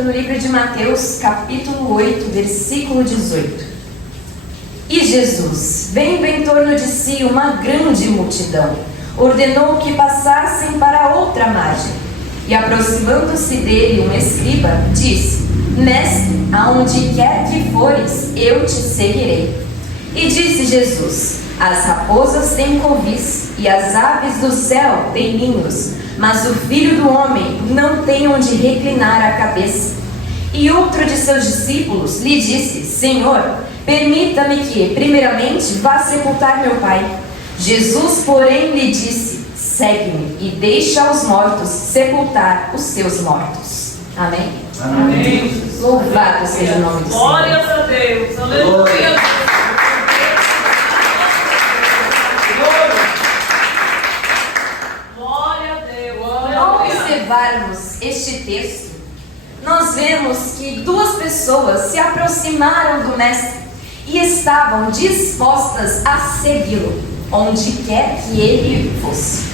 encontra no livro de Mateus, capítulo 8, versículo 18. E Jesus, vendo em torno de si uma grande multidão, ordenou que passassem para outra margem. E aproximando-se dele um escriba, disse: Mestre, aonde quer que fores, eu te seguirei. E disse Jesus: As raposas têm covis, e as aves do céu têm ninhos, mas o Filho do Homem não tem onde reclinar a cabeça. E outro de seus discípulos lhe disse: Senhor, permita-me que, primeiramente, vá sepultar meu pai. Jesus, porém, lhe disse: Segue-me e deixa aos mortos sepultar os seus mortos. Amém? Amém. Louvado seja o nome do Senhor. Glórias a Deus. Aleluia. Glória a Deus. Ao observarmos este texto, nós vemos que duas pessoas se aproximaram do Mestre e estavam dispostas a segui-lo, onde quer que ele fosse.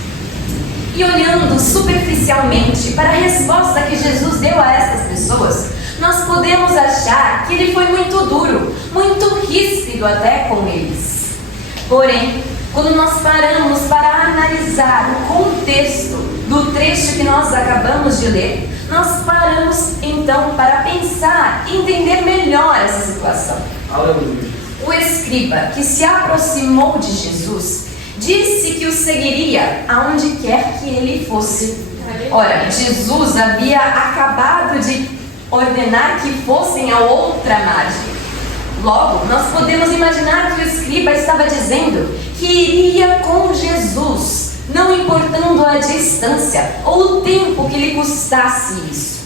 E olhando superficialmente para a resposta que Jesus deu a essas pessoas, nós podemos achar que ele foi muito duro, muito ríspido até com eles. Porém, quando nós paramos para analisar o contexto do trecho que nós acabamos de ler, nós paramos então para pensar e entender melhor essa situação. Aleluia. O escriba que se aproximou de Jesus disse que o seguiria aonde quer que ele fosse. Ora, Jesus havia acabado de ordenar que fossem a outra margem. Logo, nós podemos imaginar que o escriba estava dizendo que iria com Jesus, não importando a distância ou o tempo que lhe custasse isso.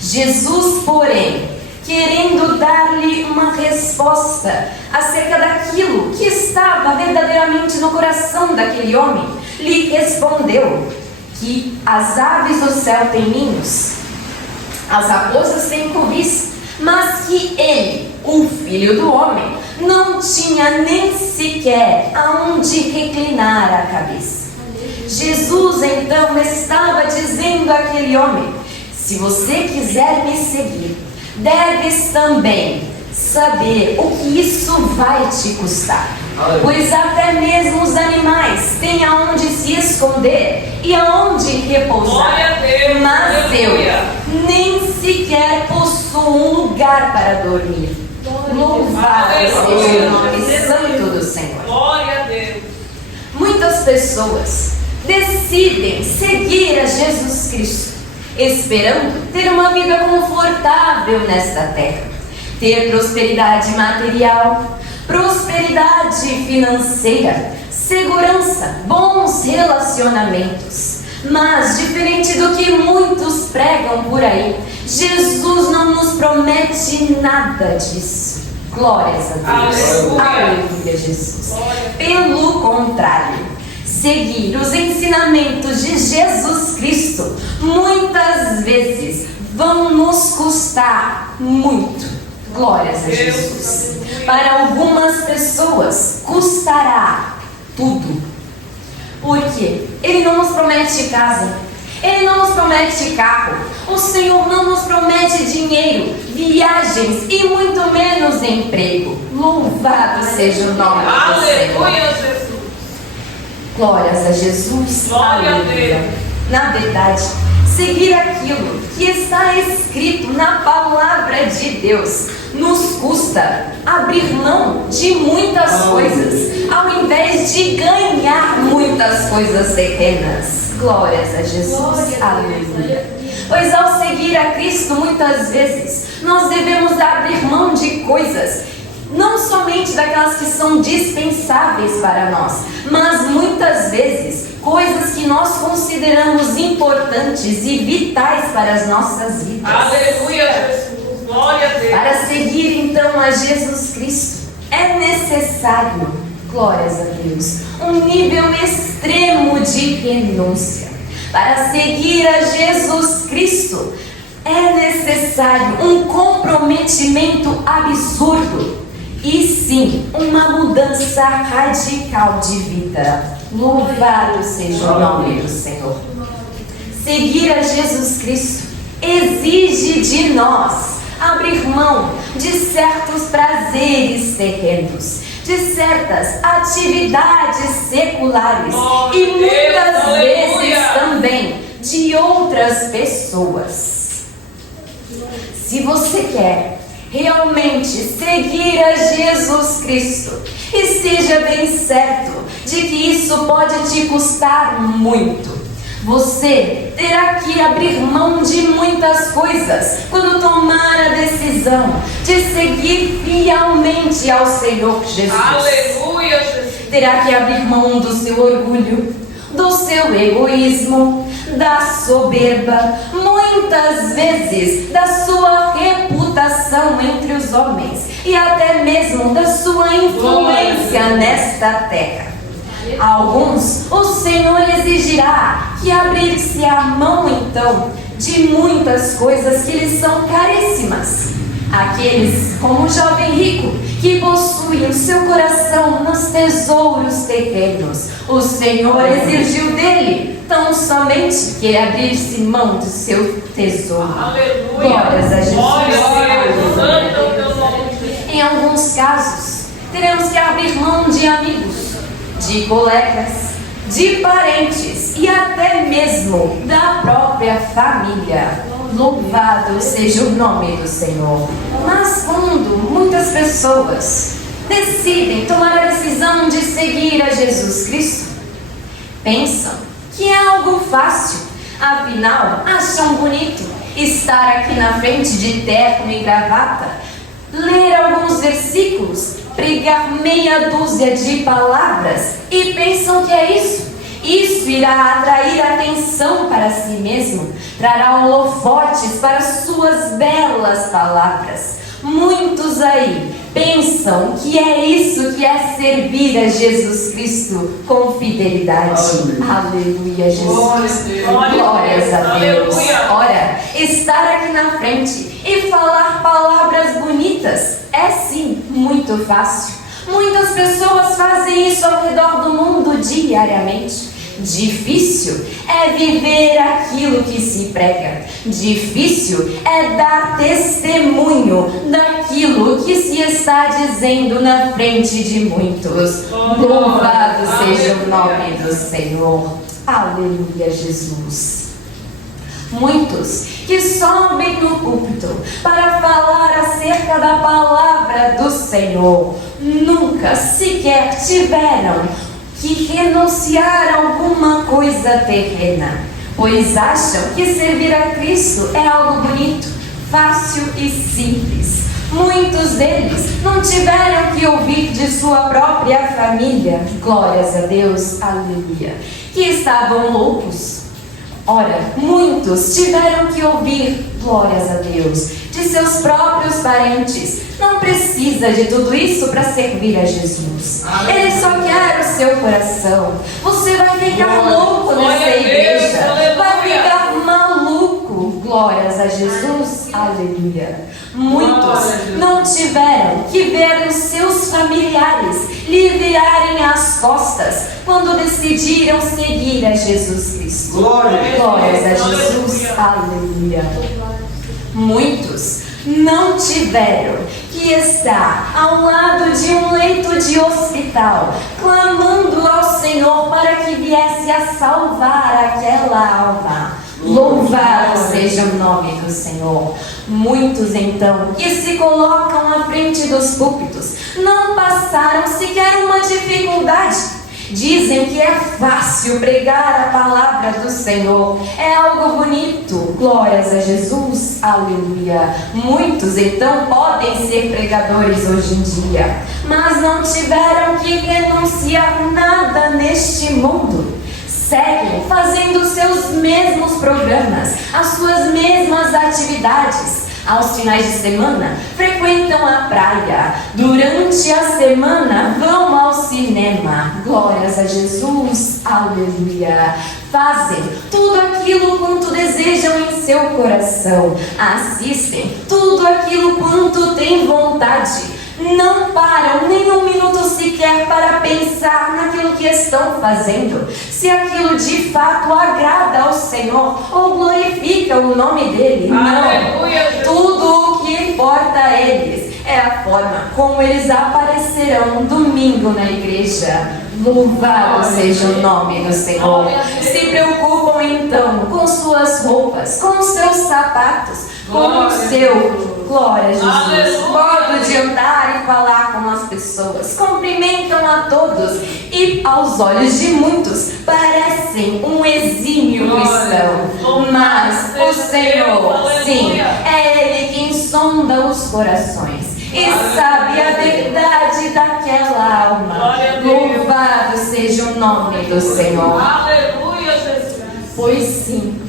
Jesus, porém, querendo dar-lhe uma resposta acerca daquilo que estava verdadeiramente no coração daquele homem, lhe respondeu que as aves do céu têm ninhos, as raposas têm covis, mas que ele, o Filho do Homem, não tinha nem sequer aonde reclinar a cabeça. Jesus então estava dizendo àquele homem: se você quiser me seguir, deves também saber o que isso vai te custar. Pois até mesmo os animais têm aonde se esconder e aonde repousar. Mas eu nem sequer possuo um lugar para dormir. Louvado seja o nome santo do Senhor. Glória a Deus. Muitas pessoas decidem seguir a Jesus Cristo, esperando ter uma vida confortável nesta terra, ter prosperidade material, prosperidade financeira, segurança, bons relacionamentos. Mas, diferente do que muitos pregam por aí, Jesus não nos promete nada disso. Glórias a Deus. Aleluia, Jesus. Pelo contrário, seguir os ensinamentos de Jesus Cristo muitas vezes vão nos custar muito. Glórias a Jesus. Para algumas pessoas custará tudo. Porque Ele não nos promete casa, Ele não nos promete carro, o Senhor não nos promete dinheiro, viagens e muito menos emprego. Louvado seja o nome do Senhor. Aleluia, Jesus. Glórias a Jesus. Glória a Aleluia. Deus. Na verdade, seguir aquilo que está escrito na palavra de Deus nos custa abrir mão de muitas coisas, ao invés de ganhar muitas coisas terrenas. Glórias a Jesus. Aleluia. Pois ao seguir a Cristo, muitas vezes, nós devemos abrir mão de coisas, não somente daquelas que são dispensáveis para nós, mas muitas vezes coisas que nós consideramos importantes e vitais para as nossas vidas. Aleluia, Jesus. Glória a Deus. Para seguir então a Jesus Cristo, é necessário, glórias a Deus, um nível extremo de renúncia. Para seguir a Jesus Cristo, é necessário um comprometimento absurdo. E sim, uma mudança radical de vida. Louvado seja o nome do Senhor. Seguir a Jesus Cristo exige de nós abrir mão de certos prazeres terrenos, de certas atividades seculares e muitas vezes também de outras pessoas. Se você quer realmente seguir a Jesus Cristo, esteja bem certo de que isso pode te custar muito. Você terá que abrir mão de muitas coisas quando tomar a decisão de seguir fielmente ao Senhor Jesus. Aleluia, Jesus. Terá que abrir mão do seu orgulho, do seu egoísmo, da soberba, muitas vezes da sua reputação entre os homens e até mesmo da sua influência nesta terra. Alguns, o Senhor exigirá que abrir-se a mão então de muitas coisas que lhes são caríssimas. Aqueles, como o jovem rico, que possuem o seu coração nos tesouros terrenos, o Senhor exigiu dele tão somente que abrisse mão do seu tesouro. Aleluia. Glórias a Jesus. Glória a Deus. Santo é o teu nome. Em alguns casos, teremos que abrir mão de amigos, de colegas, de parentes e até mesmo da própria família. Louvado seja o nome do Senhor. Mas quando muitas pessoas decidem tomar a decisão de seguir a Jesus Cristo, pensam que é algo fácil, afinal acham bonito estar aqui na frente de terno e gravata, ler alguns versículos, pregar meia dúzia de palavras e pensam que é isso. Isso irá atrair atenção para si mesmo, trará holofotes para suas belas palavras. Muitos aí pensam que é isso que é servir a Jesus Cristo com fidelidade. Aleluia, Jesus. Glórias a Deus. Ora, estar aqui na frente e falar palavras bonitas é sim muito fácil. Muitas pessoas fazem isso ao redor do mundo diariamente. Difícil é viver aquilo que se prega. Difícil é dar testemunho daquilo que se está dizendo na frente de muitos. Louvado seja o nome do Senhor. Aleluia, Jesus. Muitos que sobem no púlpito para falar acerca da palavra do Senhor nunca sequer tiveram que renunciar a alguma coisa terrena, pois acham que servir a Cristo é algo bonito, fácil e simples. Muitos deles não tiveram que ouvir de sua própria família, glórias a Deus, aleluia, que estavam loucos. Ora, muitos tiveram que ouvir, glórias a Deus, de seus próprios parentes. Não precisa de tudo isso para servir a Jesus. Ele só quer o seu coração. Você vai ficar louco nessa igreja. Vai ficar maluco. Glórias a Jesus. Aleluia. Muitos não tiveram que ver os seus familiares lhe virarem as costas quando decidiram seguir a Jesus Cristo. Glórias a Jesus. Aleluia. Muitos não tiveram que estar ao lado de um leito de hospital, clamando ao Senhor para que viesse a salvar aquela alma. Louvado seja o nome do Senhor. Muitos então que se colocam à frente dos púlpitos não passaram sequer uma dificuldade. Dizem que é fácil pregar a palavra do Senhor, é algo bonito, glórias a Jesus, aleluia. Muitos então podem ser pregadores hoje em dia, mas não tiveram que renunciar nada neste mundo. Seguem fazendo seus mesmos programas, as suas mesmas atividades. Aos finais de semana, frequentam a praia. Durante a semana, vão ao cinema. Glórias a Jesus, aleluia. Fazem tudo aquilo quanto desejam em seu coração. Assistem tudo aquilo quanto têm vontade. Não param nem um minuto sequer para pensar naquilo que estão fazendo, se aquilo de fato agrada ao Senhor ou glorifica o nome dele. Aleluia. Não. Tudo o que importa a eles é a forma como eles aparecerão domingo na igreja. Louvado seja o nome do Senhor. Se preocupam então com suas roupas, com seus sapatos, com o seu, glória a Jesus, modo de andar e falar com as pessoas. Cumprimentam a todos e aos olhos de muitos parecem um exímio cristão. Mas o Senhor, sim, é Ele quem sonda os corações e sabe a verdade daquela alma. Louvado seja o nome do Senhor. Aleluia, Jesus. Pois sim,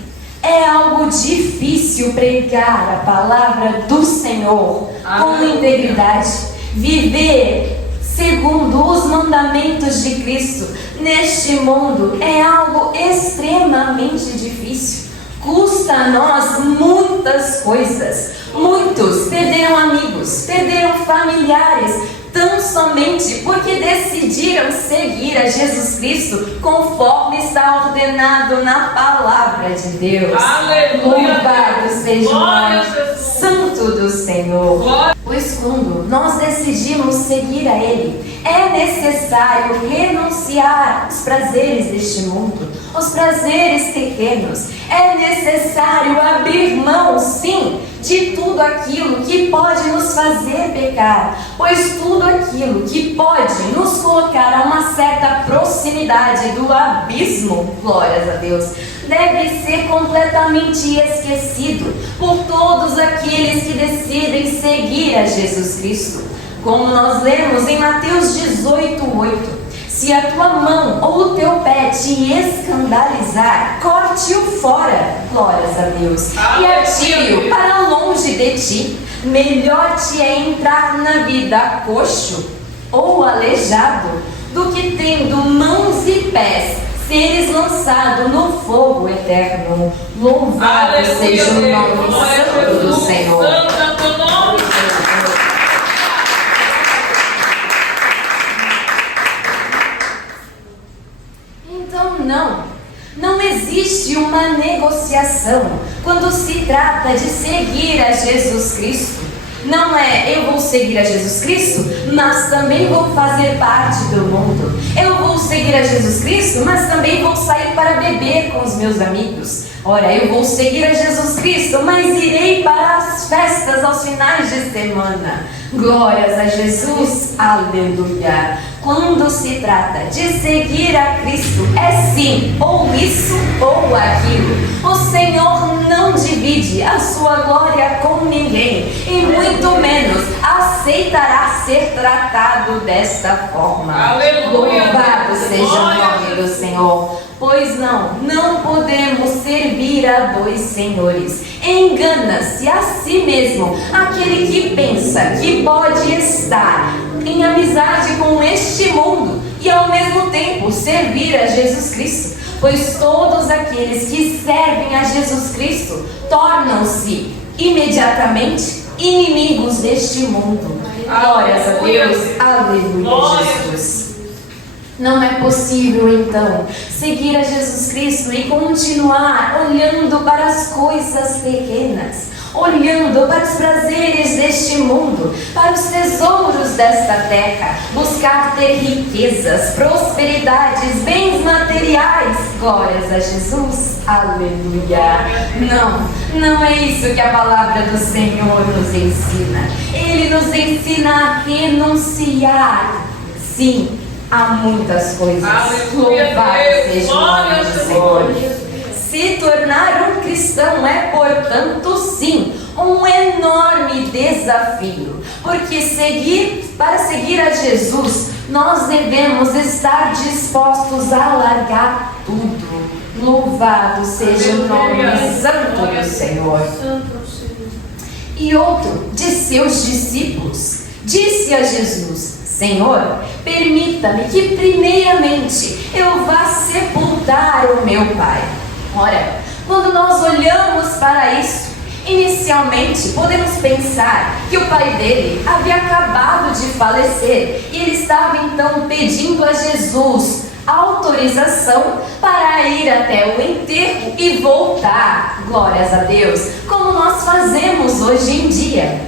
é algo difícil pregar a palavra do Senhor com integridade, viver segundo os mandamentos de Cristo neste mundo é algo extremamente difícil. Custa a nós muitas coisas. Muitos perderam amigos, perderam familiares, tão somente porque decidiram seguir a Jesus Cristo conforme está ordenado na palavra de Deus. Aleluia. Louvado seja o Glória a nome Jesus. santo do Senhor. Glória. Pois quando nós decidimos seguir a Ele, é necessário renunciar aos prazeres deste mundo, aos prazeres terrenos. É necessário abrir mão, sim, de tudo aquilo que pode nos fazer pecar, pois tudo aquilo que pode nos colocar a uma certa proximidade do abismo, glórias a Deus, deve ser completamente esquecido por todos aqueles que decidem seguir a Jesus Cristo. Como nós lemos em Mateus 18:8, se a tua mão ou o teu pé te escandalizar, corte-o fora, glórias a Deus, e atire-o para longe de ti. Melhor te é entrar na vida coxo ou aleijado, do que tendo mãos e pés, seres lançado no fogo eterno. Louvado seja o nome santo do Senhor. Santo nome. Então não existe uma negociação quando se trata de seguir a Jesus Cristo. Não é eu vou seguir a Jesus Cristo, mas também vou fazer parte do mundo. Eu vou seguir a Jesus Cristo, mas também vou sair para beber com os meus amigos. Ora, eu vou seguir a Jesus Cristo, mas irei para as festas aos finais de semana. Glórias a Jesus, aleluia. Quando se trata de seguir a Cristo, é sim, ou isso ou aquilo. O Senhor não divide a sua glória com ninguém, e muito menos aceitará ser tratado desta forma. Aleluia. Louvado seja o nome do Senhor. Pois não podemos servir a dois senhores. Engana-se a si mesmo aquele que pensa que pode estar em amizade com este mundo e ao mesmo tempo servir a Jesus Cristo. Pois todos aqueles que servem a Jesus Cristo tornam-se imediatamente inimigos deste mundo. Glórias a Deus, aleluia, Jesus. Não é possível, então, seguir a Jesus Cristo e continuar olhando para as coisas pequenas, olhando para os prazeres deste mundo, para os tesouros desta terra, buscar ter riquezas, prosperidades, bens materiais. Glórias a Jesus, aleluia. Não é isso que a palavra do Senhor nos ensina. Ele nos ensina a renunciar, sim, há muitas coisas. Louvado seja o nome do Senhor. Se tornar um cristão é, portanto, sim, um enorme desafio. Porque para seguir a Jesus, nós devemos estar dispostos a largar tudo. Louvado seja o nome santo do Senhor. E outro de seus discípulos disse a Jesus: Senhor, permita-me que primeiramente eu vá sepultar o meu pai. Ora, quando nós olhamos para isso Inicialmente, podemos pensar que o pai dele havia acabado de falecer e ele estava então pedindo a Jesus autorização para ir até o enterro e voltar. Glórias a Deus, como nós fazemos hoje em dia.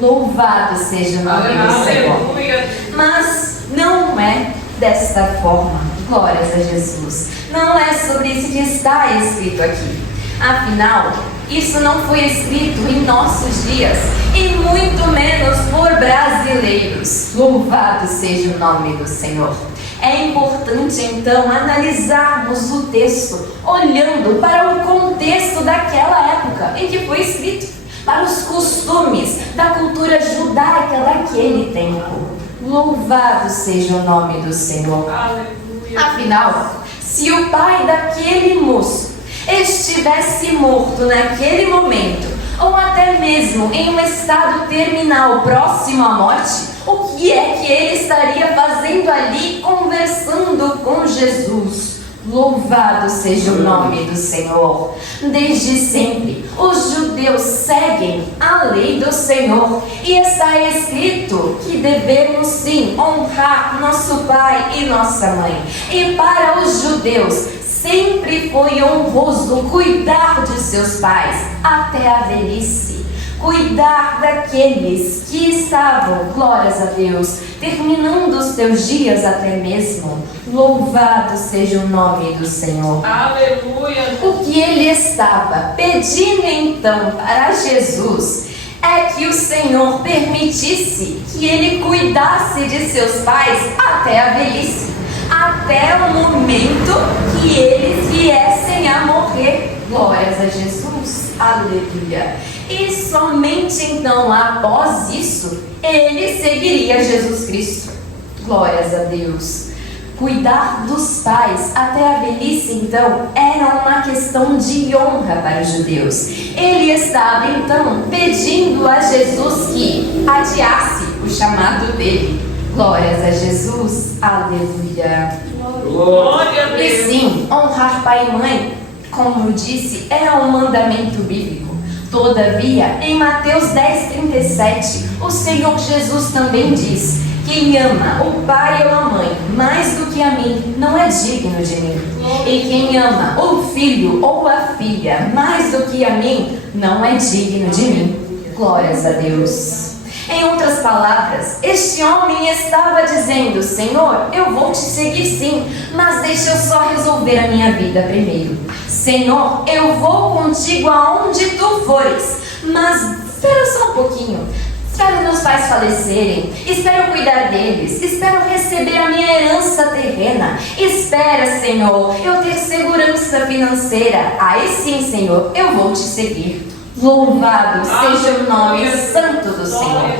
Louvado seja o nome do Senhor. Aleluia. Mas não é desta forma. Glórias a Jesus. Não é sobre isso que está escrito aqui. Afinal, isso não foi escrito em nossos dias e muito menos por brasileiros. Louvado seja o nome do Senhor. É importante então analisarmos o texto olhando para o contexto daquela época em que foi escrito, para os costumes da cultura judaica daquele tempo. Louvado seja o nome do Senhor. Aleluia. Afinal, se o pai daquele moço estivesse morto naquele momento, ou até mesmo em um estado terminal próximo à morte, o que é que ele estaria fazendo ali conversando com Jesus? Louvado seja o nome do Senhor. Desde sempre, os judeus seguem a lei do Senhor e está escrito que devemos sim honrar nosso pai e nossa mãe. E para os judeus, sempre foi honroso cuidar de seus pais até a velhice. Cuidar daqueles que estavam, glórias a Deus, terminando os seus dias até mesmo. Louvado seja o nome do Senhor. Aleluia. O que ele estava pedindo então para Jesus é que o Senhor permitisse que ele cuidasse de seus pais até a velhice, até o momento que eles viessem a morrer. Glórias a Jesus. Aleluia. E somente então após isso ele seguiria Jesus Cristo. Glórias a Deus. Cuidar dos pais até a velhice então era uma questão de honra para os judeus. Ele estava então pedindo a Jesus que adiasse o chamado dele. Glórias a Jesus. Aleluia. Glória a E Deus. sim, honrar pai e mãe, como eu disse, é um mandamento bíblico. Todavia, em Mateus 10:37, o Senhor Jesus também diz: quem ama o pai ou a mãe mais do que a mim, não é digno de mim. E quem ama o filho ou a filha mais do que a mim, não é digno de mim. Glórias a Deus. Em outras palavras, este homem estava dizendo: Senhor, eu vou te seguir sim, mas deixa eu só resolver a minha vida primeiro. Senhor, eu vou contigo aonde tu fores, mas espera só um pouquinho. Espero meus pais falecerem, espero cuidar deles, espero receber a minha herança terrena. Espera, Senhor, eu ter segurança financeira. Aí sim, Senhor, eu vou te seguir. Louvado seja o nome santo do Senhor.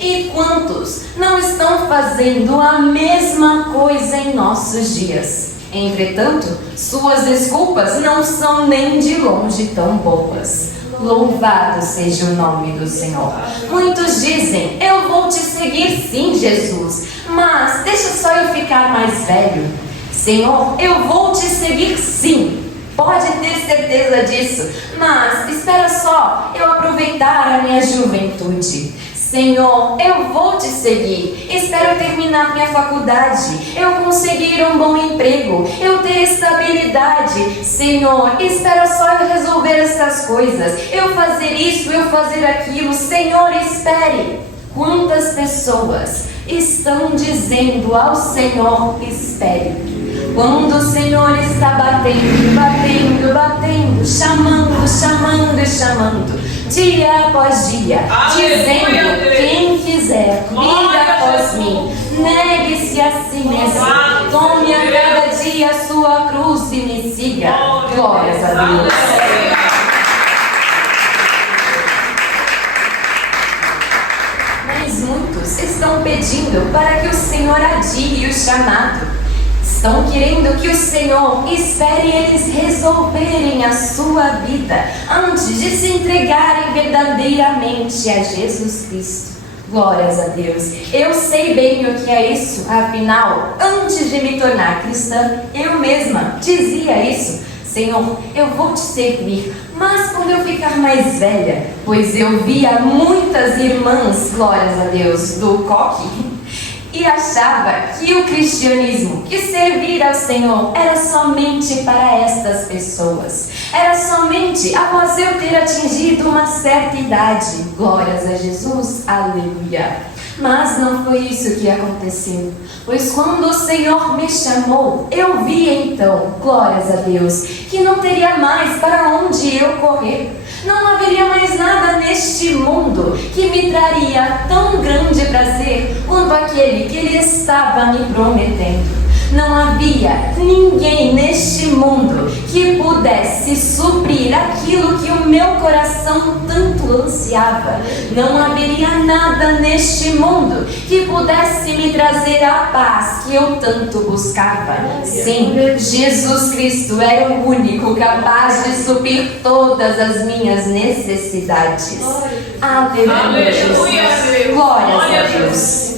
E quantos não estão fazendo a mesma coisa em nossos dias? Entretanto, suas desculpas não são nem de longe tão boas. Louvado seja o nome do Senhor. Muitos dizem: eu vou te seguir sim, Jesus, mas deixa só eu ficar mais velho. Senhor, eu vou te seguir sim. Pode ter certeza disso, mas espera só eu aproveitar a minha juventude. Senhor, eu vou te seguir. Espero terminar minha faculdade, eu conseguir um bom emprego, eu ter estabilidade. Senhor, espera só eu resolver essas coisas, eu fazer isso, eu fazer aquilo. Senhor, espere. Quantas pessoas estão dizendo ao Senhor: espere, quando o Senhor está batendo, batendo, batendo, chamando, chamando, chamando, dia após dia, dizendo: quem quiser vir após mim, negue-se a si mesmo, tome a cada dia a sua cruz e me siga. Glórias a Deus. Mas muitos estão pedindo para que o Senhor adie o chamado. Estão querendo que o Senhor espere eles resolverem a sua vida antes de se entregarem verdadeiramente a Jesus Cristo. Glórias a Deus. Eu sei bem o que é isso. Afinal, antes de me tornar cristã, eu mesma dizia isso. Senhor, eu vou te servir, mas quando eu ficar mais velha, pois eu via muitas irmãs, glórias a Deus, do coque, e achava que o cristianismo, que servir ao Senhor, era somente para estas pessoas. Era somente após eu ter atingido uma certa idade. Glórias a Jesus, aleluia. Mas não foi isso que aconteceu. Pois quando o Senhor me chamou, eu vi então, glórias a Deus, que não teria mais para onde eu correr. Não haveria mais nada neste mundo que me traria tão grande prazer quanto aquele que Ele estava me prometendo. Não havia ninguém neste mundo que pudesse suprir aquilo que o meu coração tanto ansiava. Não haveria nada neste mundo que pudesse me trazer a paz que eu tanto buscava. Sim, Jesus Cristo era o único capaz de suprir todas as minhas necessidades. Aleluia, Jesus. Glórias a Deus.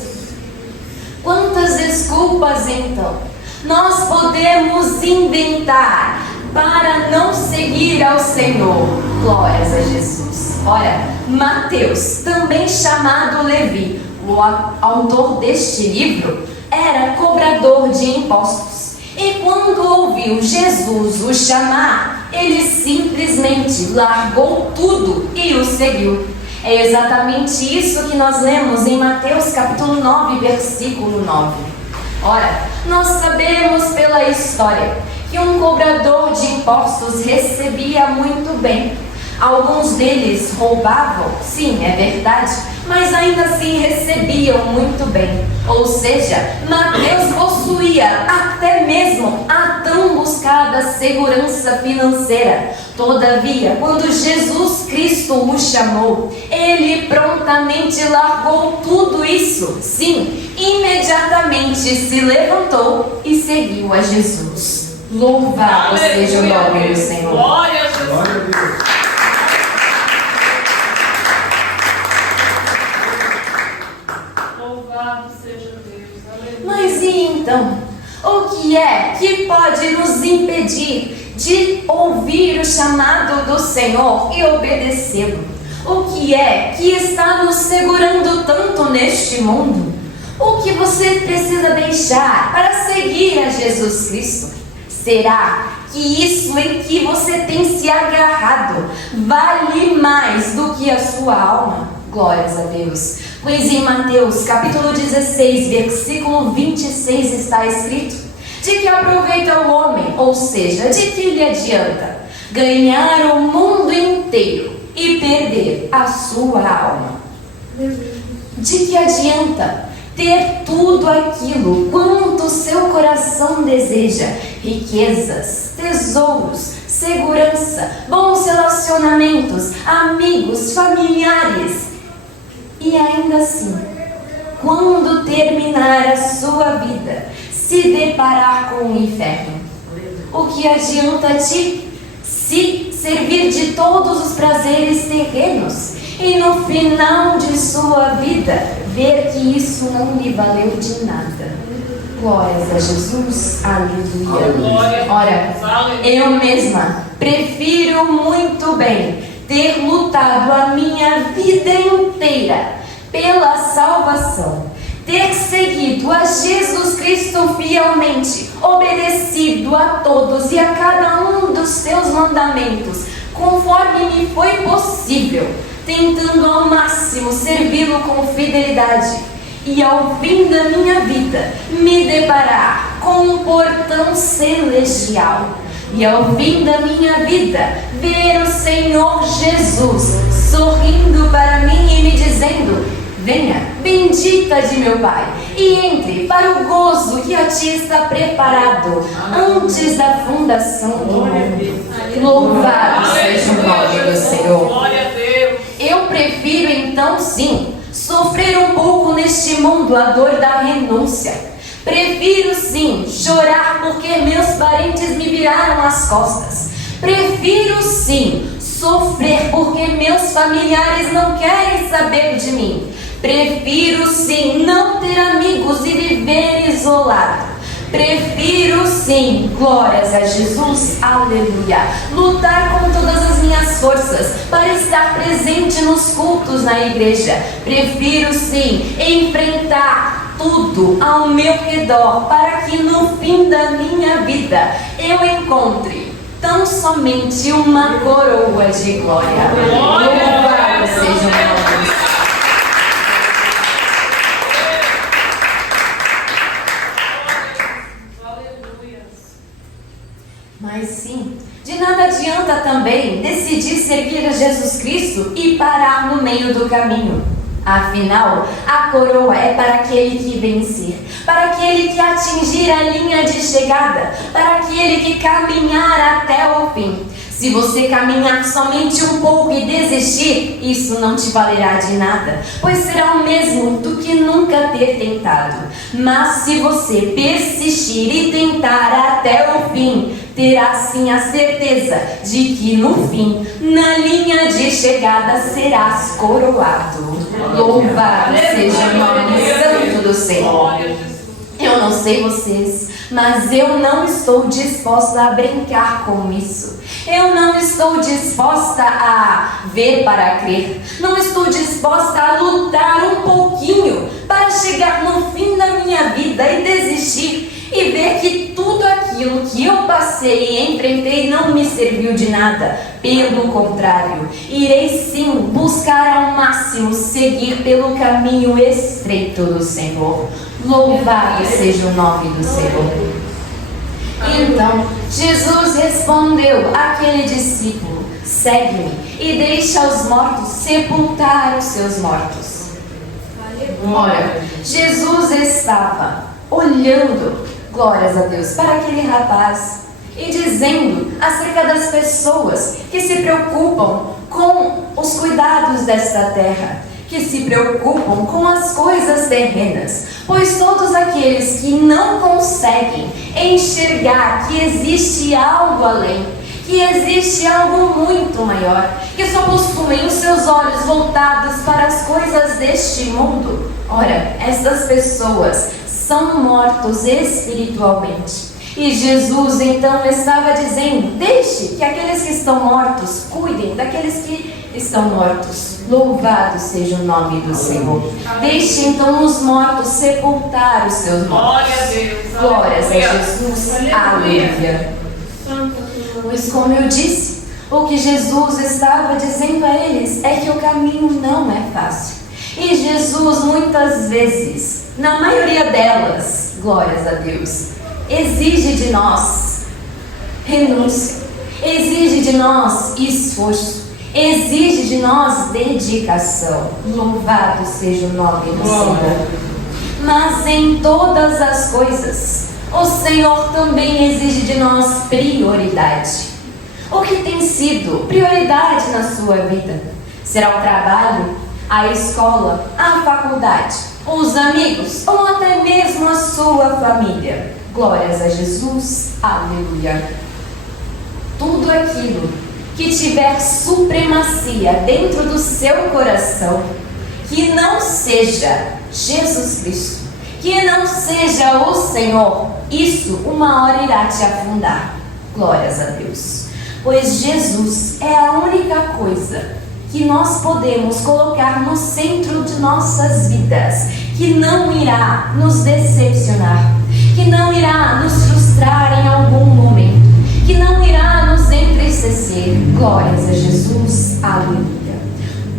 Quantas desculpas então nós podemos inventar para não seguir ao Senhor? Glórias a Jesus. Olha, Mateus, também chamado Levi, o autor deste livro, era cobrador de impostos. E quando ouviu Jesus o chamar, ele simplesmente largou tudo e o seguiu. É exatamente isso que nós lemos em Mateus capítulo 9, versículo 9. Ora, nós sabemos pela história que um cobrador de impostos recebia muito bem. Alguns deles roubavam, sim, é verdade, mas ainda assim recebiam muito bem. Ou seja, Mateus possuía até mesmo a tão buscada segurança financeira. Todavia, quando Jesus Cristo o chamou, ele prontamente largou tudo isso. Sim, imediatamente se levantou e seguiu a Jesus. Louvado seja o nome do Senhor. Glória a Jesus. Mas e então, o que é que pode nos impedir de ouvir o chamado do Senhor e obedecê-lo? O que é que está nos segurando tanto neste mundo? O que você precisa deixar para seguir a Jesus Cristo? Será que isso em que você tem se agarrado vale mais do que a sua alma? Glórias a Deus. Pois em Mateus capítulo 16, versículo 26 está escrito: de que aproveita o homem, ou seja, de que lhe adianta ganhar o mundo inteiro e perder a sua alma? De que adianta ter tudo aquilo quanto seu coração deseja? Riquezas, tesouros, segurança, bons relacionamentos, amigos, familiares. E ainda assim, quando terminar a sua vida, se deparar com o inferno, o que adianta te se servir de todos os prazeres terrenos e no final de sua vida ver que isso não lhe valeu de nada? Glórias a Jesus, aleluia. Ora, eu mesma prefiro muito bem ter lutado a minha vida inteira pela salvação, ter seguido a Jesus Cristo fielmente, obedecido a todos e a cada um dos seus mandamentos, conforme me foi possível, tentando ao máximo servi-lo com fidelidade, e ao fim da minha vida me deparar com um portão celestial. E ao fim da minha vida, ver o Senhor Jesus sorrindo para mim e me dizendo: venha, bendita de meu Pai, e entre para o gozo que a ti está preparado antes da fundação do mundo. Louvado seja o nome do Senhor. Eu prefiro então sim sofrer um pouco neste mundo a dor da renúncia. Prefiro sim chorar porque meus parentes me viraram as costas. Prefiro sim sofrer porque meus familiares não querem saber de mim. Prefiro sim não ter amigos e viver isolado. Prefiro sim, glórias a Jesus, aleluia, lutar com todas as minhas forças para estar presente nos cultos na igreja. Prefiro sim enfrentar tudo ao meu redor para que no fim da minha vida eu encontre tão somente uma coroa de glória. Louvado seja o nome. Mas sim, de nada adianta também decidir seguir a Jesus Cristo e parar no meio do caminho. Afinal, a coroa é para aquele que vencer, para aquele que atingir a linha de chegada, para aquele que caminhar até o fim. Se você caminhar somente um pouco e desistir, isso não te valerá de nada, pois será o mesmo do que nunca ter tentado. Mas se você persistir e tentar até o fim, terá sim a certeza de que no fim, na linha de chegada, serás coroado. Louvado seja o nome santo do Senhor. Eu não sei vocês, mas eu não estou disposta a brincar com isso. Eu não estou disposta a ver para crer. Não estou disposta a lutar um pouquinho para chegar no fim da minha vida e desistir e ver que tudo aquilo que eu passei e enfrentei não me serviu de nada. Pelo contrário, irei sim buscar ao máximo seguir pelo caminho estreito do Senhor. Louvado seja o nome do Senhor. Então, Jesus respondeu àquele discípulo: segue-me e deixa os mortos sepultar os seus mortos. Ora, Jesus estava olhando, glórias a Deus, para aquele rapaz e dizendo acerca das pessoas que se preocupam com os cuidados desta terra, que se preocupam com as coisas terrenas, pois todos aqueles que não conseguem enxergar que existe algo além, que existe algo muito maior, que só possuem os seus olhos voltados para as coisas deste mundo, ora, estas pessoas são mortos espiritualmente. E Jesus então estava dizendo: deixe que aqueles que estão mortos cuidem daqueles que estão mortos. Louvado seja o nome do Senhor. Deixe então os mortos sepultar os seus mortos. Glória a Deus. Glórias a Jesus. Aleluia. Pois como eu disse, o que Jesus estava dizendo a eles é que o caminho não é fácil. E Jesus muitas vezes, na maioria delas, glórias a Deus, exige de nós renúncia, exige de nós esforço, exige de nós dedicação. Louvado seja o nome do Senhor. Mas em todas as coisas, o Senhor também exige de nós prioridade. O que tem sido prioridade na sua vida? Será o trabalho, a escola, a faculdade, os amigos ou até mesmo a sua família? Glórias a Jesus, aleluia. Tudo aquilo que tiver supremacia dentro do seu coração, que não seja Jesus Cristo, que não seja o Senhor, isso uma hora irá te afundar. Glórias a Deus. Pois Jesus é a única coisa que nós podemos colocar no centro de nossas vidas, que não irá nos decepcionar, que não irá nos frustrar em algum momento, que não irá nos entristecer. Glórias a Jesus, aleluia.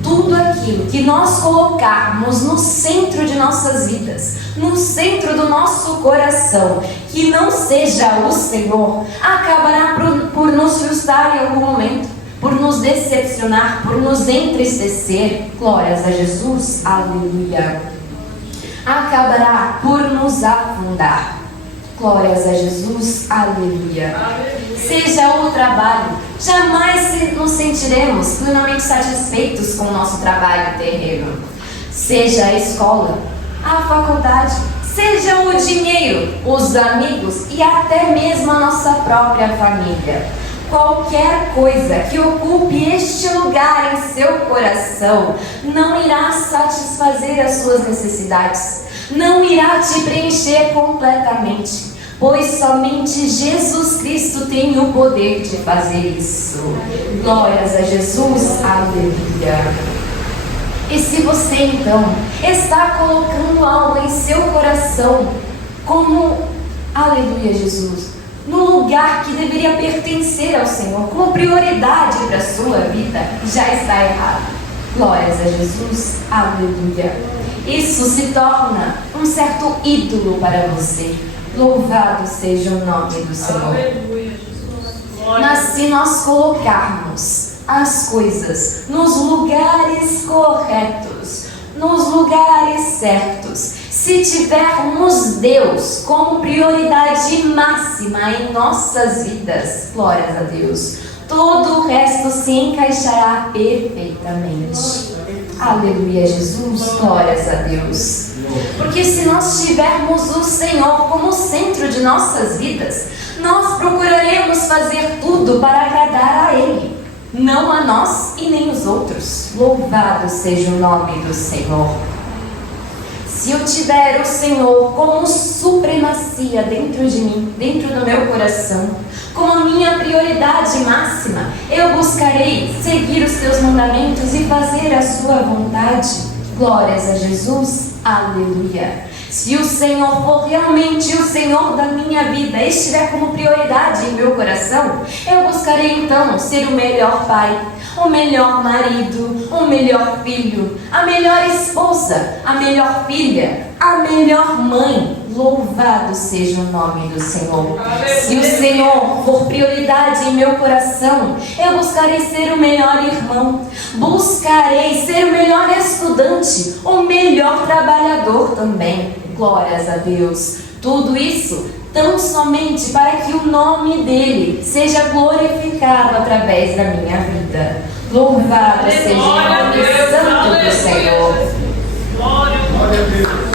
Tudo aquilo que nós colocarmos no centro de nossas vidas, no centro do nosso coração, que não seja o Senhor, acabará por nos frustrar em algum momento, por nos decepcionar, por nos entristecer. Glórias a Jesus, aleluia. Acabará por nos afundar. Glórias a Jesus, aleluia. Seja o trabalho, jamais nos sentiremos plenamente satisfeitos com o nosso trabalho terreno. Seja a escola, a faculdade, seja o dinheiro, os amigos e até mesmo a nossa própria família. Qualquer coisa que ocupe este lugar em seu coração não irá satisfazer as suas necessidades, não irá te preencher completamente. pois somente Jesus Cristo tem o poder de fazer isso. Glórias a Jesus, aleluia. E se você então está colocando algo em seu coração como, aleluia Jesus, no lugar que deveria pertencer ao Senhor, como prioridade para a sua vida, já está errado. Glórias a Jesus, aleluia. Isso se torna um certo ídolo para você. Louvado seja o nome do Senhor. Mas se nós colocarmos as coisas nos lugares corretos, nos lugares certos, se tivermos Deus como prioridade máxima em nossas vidas, glórias a Deus, todo o resto se encaixará perfeitamente. Aleluia, Jesus, glórias a Deus. Porque se nós tivermos o Senhor como centro de nossas vidas, nós procuraremos fazer tudo para agradar a Ele, não a nós e nem os outros. Louvado seja o nome do Senhor. Se eu tiver o Senhor como supremacia dentro de mim, dentro do meu coração, como a minha prioridade máxima, eu buscarei seguir os teus mandamentos e fazer a sua vontade. Glórias a Jesus, aleluia. Se o Senhor for realmente o Senhor da minha vida, estiver como prioridade em meu coração, eu buscarei então ser o melhor pai, o melhor marido, o melhor filho, a melhor esposa, a melhor filha, a melhor mãe. Louvado seja o nome do Senhor. Se o Senhor for prioridade em meu coração, eu buscarei ser o melhor irmão, buscarei ser o melhor estudante, o melhor trabalhador também. Glórias a Deus. Tudo isso tão somente para que o nome dele seja glorificado através da minha vida. Louvado seja o nome santo do Senhor. Glória a Deus.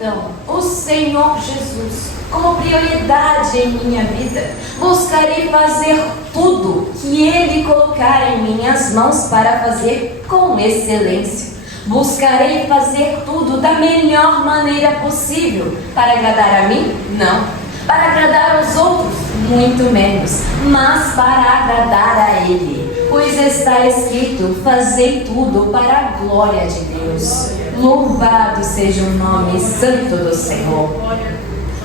Então, o Senhor Jesus como prioridade em minha vida, buscarei fazer tudo que Ele colocar em minhas mãos para fazer com excelência. Buscarei fazer tudo da melhor maneira possível. Para agradar a mim? Não. Para agradar aos outros? Muito menos. Mas para agradar a Ele. Pois está escrito, fazei tudo para a glória de Deus. Louvado seja o nome santo do Senhor.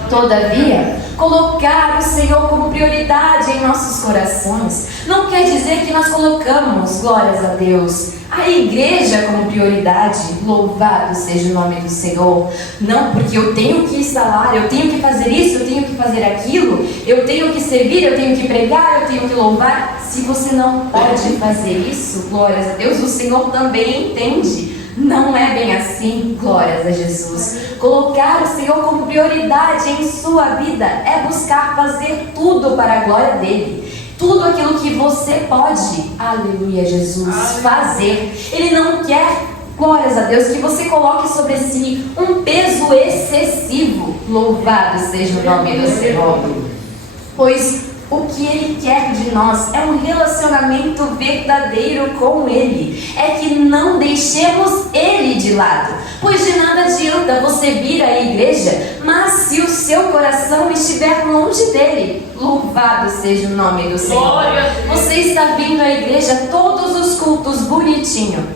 Todavia, colocar o Senhor como prioridade em nossos corações não quer dizer que nós colocamos, glórias a Deus, a igreja como prioridade. Louvado seja o nome do Senhor. Não, porque eu tenho que instalar, eu tenho que fazer isso, eu tenho que fazer aquilo, eu tenho que servir, eu tenho que pregar, eu tenho que louvar. Se você não pode fazer isso, glórias a Deus, o Senhor também entende. Não é bem assim, glórias a Jesus. Colocar o Senhor como prioridade em sua vida é buscar fazer tudo para a glória dele. Tudo aquilo que você pode, aleluia Jesus, fazer. Ele não quer, glórias a Deus, que você coloque sobre si um peso excessivo. Louvado seja o nome do Senhor. Pois o que Ele quer de nós é um relacionamento verdadeiro com Ele. É que não deixemos Ele de lado. Pois de nada adianta você vir à igreja, mas se o seu coração estiver longe dele, louvado seja o nome do Senhor. Você está vindo à igreja todos os cultos bonitinho,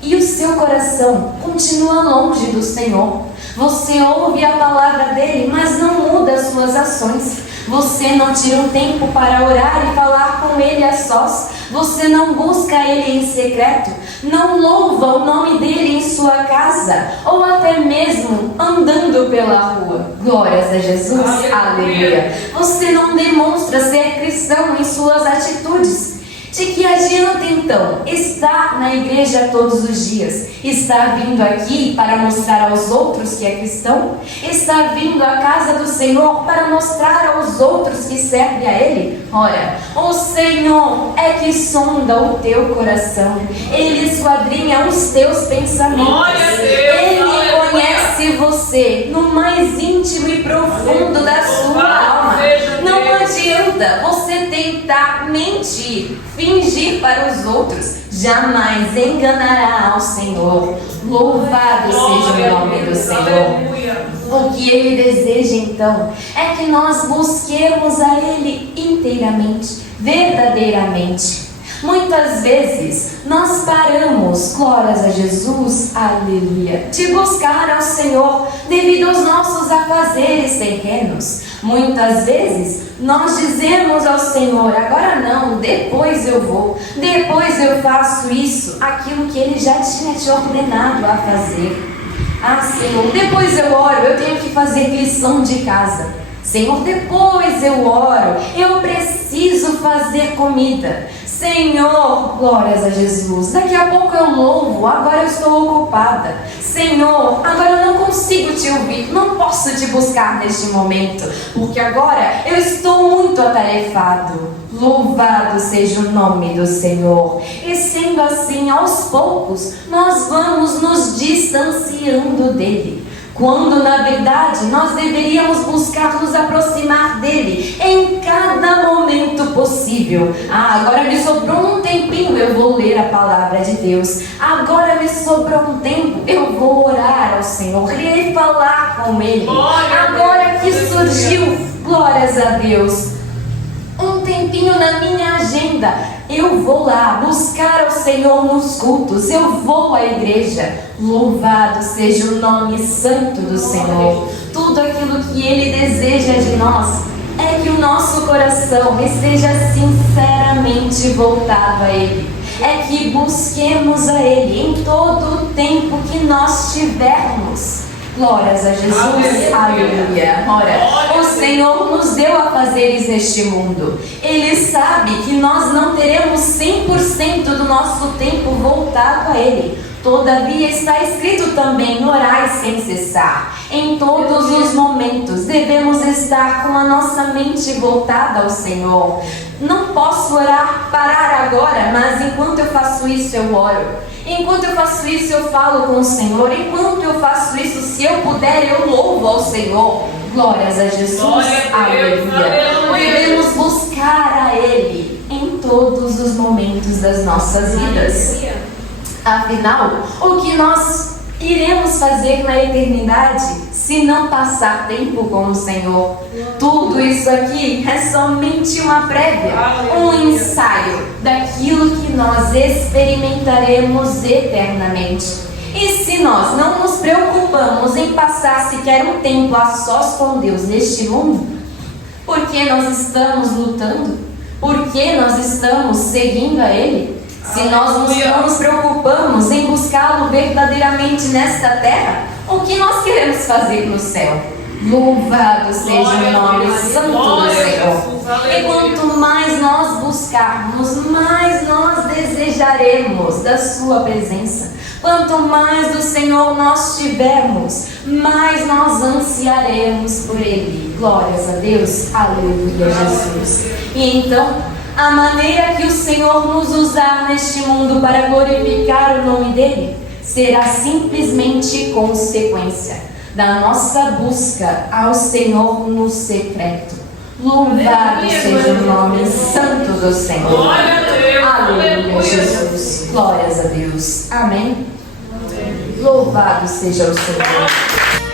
e o seu coração continua longe do Senhor. Você ouve a palavra dele, mas não muda as suas ações. Você não tira um tempo para orar e falar com ele a sós. Você não busca ele em secreto. Não louva o nome dele em sua casa, ou até mesmo andando pela rua. Glórias a Jesus, aleluia. Você não demonstra ser cristão em suas atitudes. De que adianta então estar na igreja todos os dias? Estar vindo aqui para mostrar aos outros que é cristão? Estar vindo à casa do Senhor para mostrar aos outros que serve a Ele? Ora, o Senhor é que sonda o teu coração. Ele esquadrinha os teus pensamentos. Ele conhece você no mais íntimo e profundo da sua alma. Não adianta você tentar mentir, fingir para os outros jamais enganará ao Senhor. Louvado seja o nome do Senhor. O que Ele deseja então é que nós busquemos a Ele inteiramente, verdadeiramente. Muitas vezes nós paramos, glórias a Jesus, aleluia, de buscar ao Senhor devido aos nossos afazeres terrenos. Muitas vezes nós dizemos ao Senhor: agora não, depois eu vou, depois eu faço isso, aquilo que Ele já tinha te ordenado a fazer. Ah, Senhor, depois eu oro, eu tenho que fazer lição de casa. Senhor, depois eu oro, eu preciso fazer comida. Senhor, glórias a Jesus, daqui a pouco eu louvo, agora eu estou ocupada. Senhor, agora eu não consigo te ouvir, não posso te buscar neste momento, porque agora eu estou muito atarefado. Louvado seja o nome do Senhor. E sendo assim, aos poucos, nós vamos nos distanciando dele, quando na verdade nós deveríamos buscar nos aproximar dele em cada momento possível. Agora me sobrou um tempinho, eu vou ler a palavra de Deus. Agora me sobrou um tempo, eu vou orar ao Senhor e falar com Ele. Agora que surgiu, glórias a Deus, um tempinho na minha agenda, eu vou lá buscar ao Senhor nos cultos, eu vou à igreja. Louvado seja o nome santo do Senhor. Tudo aquilo que Ele deseja de nós é que o nosso coração esteja sinceramente voltado a Ele, é que busquemos a Ele em todo o tempo que nós tivermos. Glórias a Jesus, aleluia. Ora, o Senhor nos deu afazeres neste mundo. Ele sabe que nós não teremos 100% do nosso tempo voltado a Ele. Todavia está escrito também: orai sem cessar. Em todos os momentos devemos estar com a nossa mente voltada ao Senhor. Não posso parar agora, mas enquanto eu faço isso eu oro. Enquanto eu faço isso eu falo com o Senhor. Enquanto eu faço isso, se eu puder, eu louvo ao Senhor. Glórias a Jesus, aleluia. Devemos buscar a Ele em todos os momentos das nossas vidas. Afinal, o que nós iremos fazer na eternidade se não passar tempo com o Senhor? Tudo isso aqui é somente uma prévia, um ensaio daquilo que nós experimentaremos eternamente. E se nós não nos preocupamos em passar sequer um tempo a sós com Deus neste mundo, por que nós estamos lutando? Por que nós estamos seguindo a Ele? Se nós não nos preocupamos em buscá-lo verdadeiramente nesta terra, o que nós queremos fazer no céu? Louvado seja o nome santo do Senhor. E quanto mais nós buscarmos, mais nós desejaremos da sua presença. Quanto mais do Senhor nós tivermos, mais nós ansiaremos por Ele. Glórias a Deus, aleluia, Jesus. E então, a maneira que o Senhor nos usar neste mundo para glorificar o nome dEle será simplesmente consequência da nossa busca ao Senhor no secreto. Louvado seja o nome santo do Senhor. Aleluia, Jesus. Glórias a Deus. Amém. Louvado seja o Senhor.